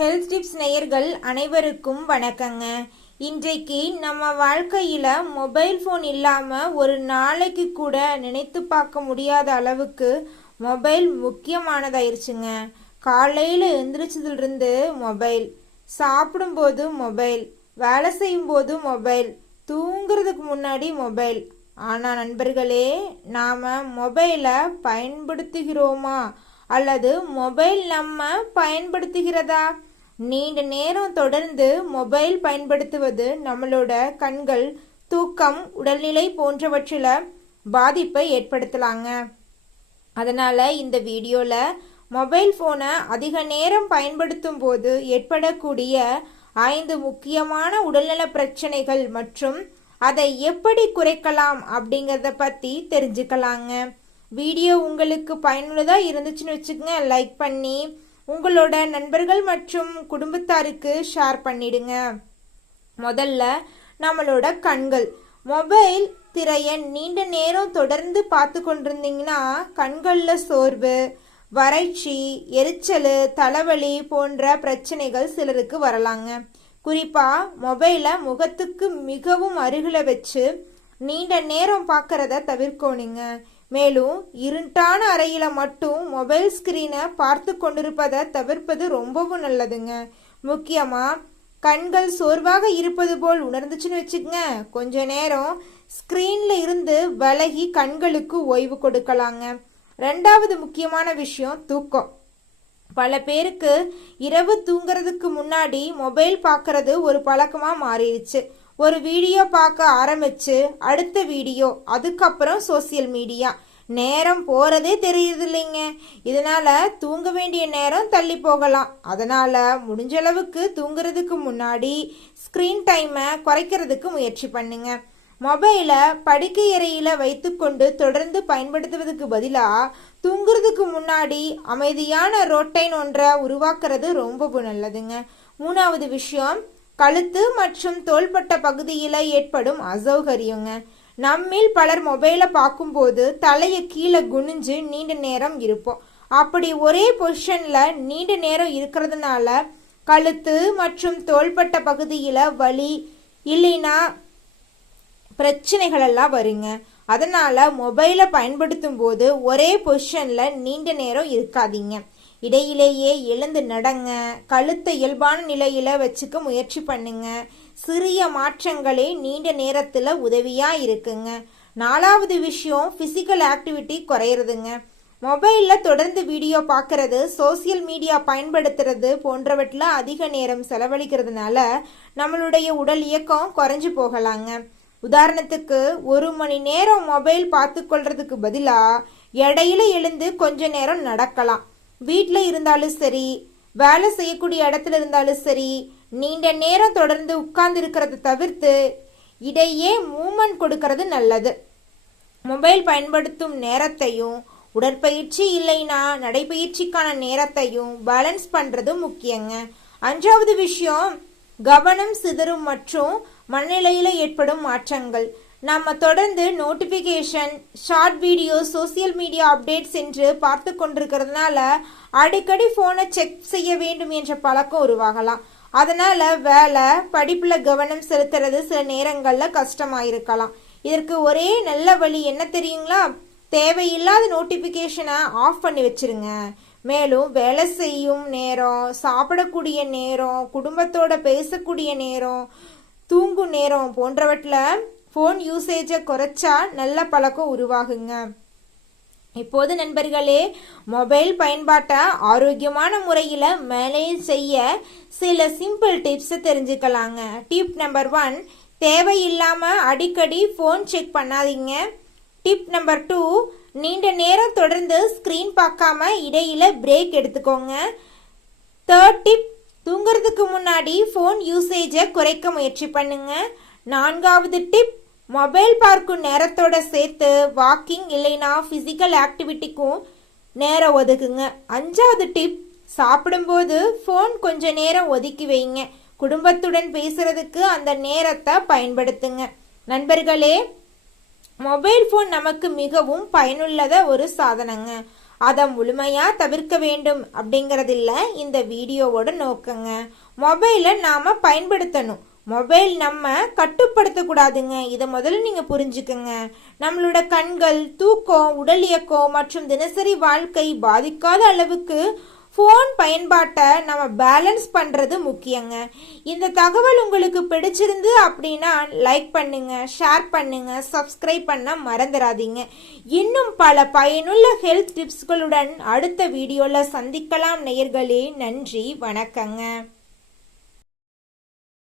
Health tips நேயர்கள் அனைவருக்கும் வணக்கங்க. இன்றைக்கு நம்ம வாழ்க்கையில மொபைல் ஃபோன் இல்லாம ஒரு நாளைக்கு கூட நினைத்து பார்க்க முடியாத அளவுக்கு மொபைல் முக்கியமானதாயிருச்சுங்க. காலையில எந்திரிச்சதுலேருந்து மொபைல், சாப்பிடும்போது மொபைல், வேலை செய்யும்போது மொபைல், தூங்குறதுக்கு முன்னாடி மொபைல். ஆனா நண்பர்களே, நாம மொபைலை பயன்படுத்துகிறோமா அல்லது மொபைல் நம்ம பயன்படுத்துகிறதா? நீண்ட நேரம் தொடர்ந்து மொபைல் பயன்படுத்துவது நம்மளோட கண்கள், தூக்கம், உடல்நிலை போன்றவற்றில் பாதிப்பை ஏற்படுத்தலாங்க. அதனால இந்த வீடியோல மொபைல் போனை அதிக நேரம் பயன்படுத்தும் போது ஏற்படக்கூடிய 5 முக்கியமான உடல்நல பிரச்சனைகள் மற்றும் அதை எப்படி குறைக்கலாம் அப்படிங்கிறத பத்தி தெரிஞ்சுக்கலாங்க. வீடியோ உங்களுக்கு பயனுள்ளதாக இருந்துச்சுன்னு வச்சுக்கோங்க, லைக் பண்ணி உங்களோட நண்பர்கள் மற்றும் குடும்பத்தாருக்கு ஷேர் பண்ணிடுங்க. முதல்ல நம்மளோட கண்கள். மொபைல் திரையை நீண்ட நேரம் தொடர்ந்து பார்த்து கொண்டிருந்தீங்கன்னா கண்களில் சோர்வு, வறட்சி, எரிச்சல், தலைவலி போன்ற பிரச்சனைகள் சிலருக்கு வரலாங்க. குறிப்பாக மொபைலை முகத்துக்கு மிகவும் அருகில் வச்சு நீண்ட நேரம் பார்க்கறத தவிர்க்கணுங்க. மேலும் இருட்டான அறையில மட்டும் மொபைல் ஸ்கிரீனை பார்த்து கொண்டிருப்பதை தவிர்ப்பது ரொம்பவும் நல்லதுங்க. முக்கியமா கண்கள் சோர்வாக இருப்பது போல் உணர்ந்துச்சுன்னு வச்சுக்கங்க, கொஞ்ச நேரம் ஸ்கிரீன்ல இருந்து விலகி கண்களுக்கு ஓய்வு கொடுக்கலாங்க. 2வது முக்கியமான விஷயம் தூக்கம். பல பேருக்கு இரவு தூங்குறதுக்கு முன்னாடி மொபைல் பார்க்கறது ஒரு பழக்கமா மாறிடுச்சு. ஒரு வீடியோ பார்க்க ஆரம்பிச்சு அடுத்த வீடியோ, அதுக்கப்புறம் சோசியல் மீடியா, நேரம் போறதே தெரியுது இல்லைங்க. இதனால தூங்க வேண்டிய நேரம் தள்ளி போகலாம். அதனால முடிஞ்ச அளவுக்கு தூங்குறதுக்கு முன்னாடி ஸ்கிரீன் டைமை குறைக்கிறதுக்கு முயற்சி பண்ணுங்க. மொபைலை படுக்கை அறையில வைத்துக்கொண்டு தொடர்ந்து பயன்படுத்துவதற்கு பதிலாக தூங்குறதுக்கு முன்னாடி அமைதியான ரொட்டைன் ஒன்றை உருவாக்குறது ரொம்பவும் நல்லதுங்க. 3வது விஷயம் கழுத்து மற்றும் தோள்பட்ட பகுதியில் ஏற்படும் அசௌகரியங்க. நம்மில் பலர் மொபைலை பார்க்கும்போது தலையை கீழே குனிஞ்சு நீண்ட நேரம் இருப்போம். அப்படி ஒரே பொசிஷனில் நீண்ட நேரம் இருக்கிறதுனால கழுத்து மற்றும் தோள்பட்ட பகுதியில் வலி இல்லைன்னா பிரச்சனைகள் எல்லாம் வருங்க. அதனால மொபைலை பயன்படுத்தும் போது ஒரே பொசிஷனில் நீண்ட நேரம் இருக்காதீங்க. இடையிலேயே எழுந்து நடங்க. கழுத்தை இயல்பான நிலையில வச்சுக்க முயற்சி பண்ணுங்க. சிறிய மாற்றங்களே நீண்ட நேரத்தில் உதவியா இருக்குங்க. 4வது விஷயம் பிசிக்கல் ஆக்டிவிட்டி குறையிறதுங்க. மொபைலில் தொடர்ந்து வீடியோ பார்க்கறது, சோசியல் மீடியா பயன்படுத்துறது போன்றவற்றில் அதிக நேரம் செலவழிக்கிறதுனால நம்மளுடைய உடல் இயக்கம் குறைஞ்சு போகலாங்க. உதாரணத்துக்கு 1 மணி நேரம் மொபைல் பார்த்து கொள்றதுக்கு பதிலாக இடையில எழுந்து கொஞ்ச நேரம் நடக்கலாம். வீட்டில் இருந்தாலும் சரி, வேலை செய்யக்கூடிய இடத்துல இருந்தாலும் சரி, நீண்ட நேரம் தொடர்ந்து உட்கார்ந்து இருக்கிறத தவிர்த்து இடையே மூமெண்ட் கொடுக்கறது நல்லது. மொபைல் பயன்படுத்தும் நேரத்தையும் உடற்பயிற்சி இல்லைன்னா நடைப்பயிற்சிக்கான நேரத்தையும் பேலன்ஸ் பண்ணுறது முக்கியங்க. 5வது விஷயம் கவனம் சிதறும் மற்றும் மனநிலையில் ஏற்படும் மாற்றங்கள். நம்ம தொடர்ந்து notification, short video, social media updates என்று பார்த்து கொண்டிருக்கிறதுனால அடிக்கடி ஃபோனை செக் செய்ய வேண்டும் என்ற பழக்கம் உருவாகலாம். அதனால வேலை, படிப்பில் கவனம் செலுத்துறது சில நேரங்களில் கஷ்டமாயிருக்கலாம். இதற்கு ஒரே நல்ல வழி என்ன தெரியுங்களா? தேவையில்லாத நோட்டிஃபிகேஷனை ஆஃப் பண்ணி வச்சிருங்க. மேலும் வேலை செய்யும் நேரம், சாப்பிடக்கூடிய நேரம், குடும்பத்தோட பேசக்கூடிய நேரம், தூங்கும் நேரம் போன்றவற்றில் ஃபோன் யூசேஜை குறைச்சா நல்ல பழக்கம் உருவாகுங்க. இப்போது நண்பர்களே, மொபைல் பயன்பாட்டை ஆரோக்கியமான முறையில் மேனேஜ் செய்ய சில சிம்பிள் டிப்ஸை தெரிஞ்சுக்கலாங்க. டிப் நம்பர் 1, தேவையில்லாமல் அடிக்கடி ஃபோன் செக் பண்ணாதீங்க. டிப் நம்பர் 2, நீண்ட நேரம் தொடர்ந்து ஸ்க்ரீன் பார்க்காம இடையில பிரேக் எடுத்துக்கோங்க. 3rd டிப், தூங்குறதுக்கு முன்னாடி ஃபோன் யூசேஜை குறைக்க முயற்சி பண்ணுங்க. 4வது டிப், மொபைல் பார்க்கும் நேரத்தோட சேர்த்து வாக்கிங் இல்லைனா ஃபிசிக்கல் ஆக்டிவிட்டிக்கும் நேரம் ஒதுக்குங்க. 5வது டிப், சாப்பிடும்போது ஃபோன் கொஞ்ச நேரம் ஒதுக்கி வைங்க. குடும்பத்துடன் பேசுறதுக்கு அந்த நேரத்தை பயன்படுத்துங்க. நண்பர்களே, மொபைல் ஃபோன் நமக்கு மிகவும் பயனுள்ளத ஒரு சாதனங்க. அதை முழுமையாக தவிர்க்க வேண்டும் அப்படிங்கிறதில்ல இந்த வீடியோவோட நோக்கங்க. மொபைலை நாம் பயன்படுத்தணும், மொபைல் நம்ம கட்டுப்படுத்தக்கூடாதுங்க. இதை முதல்ல நீங்கள் புரிஞ்சுக்கங்க. நம்மளோட கண்கள், தூக்கம், உடல் இயக்கம் மற்றும் தினசரி வாழ்க்கை பாதிக்காத அளவுக்கு ஃபோன் பயன்பாட்டை நம்ம பேலன்ஸ் பண்ணுறது முக்கியங்க. இந்த தகவல் உங்களுக்கு பிடிச்சிருந்து அப்படின்னா லைக் பண்ணுங்க, ஷேர் பண்ணுங்க, சப்ஸ்கிரைப் பண்ண மறந்துடாதீங்க. இன்னும் பல பயனுள்ள ஹெல்த் டிப்ஸ்களுடன் அடுத்த வீடியோவில் சந்திக்கலாம் நேயர்களே. நன்றி, வணக்கங்க.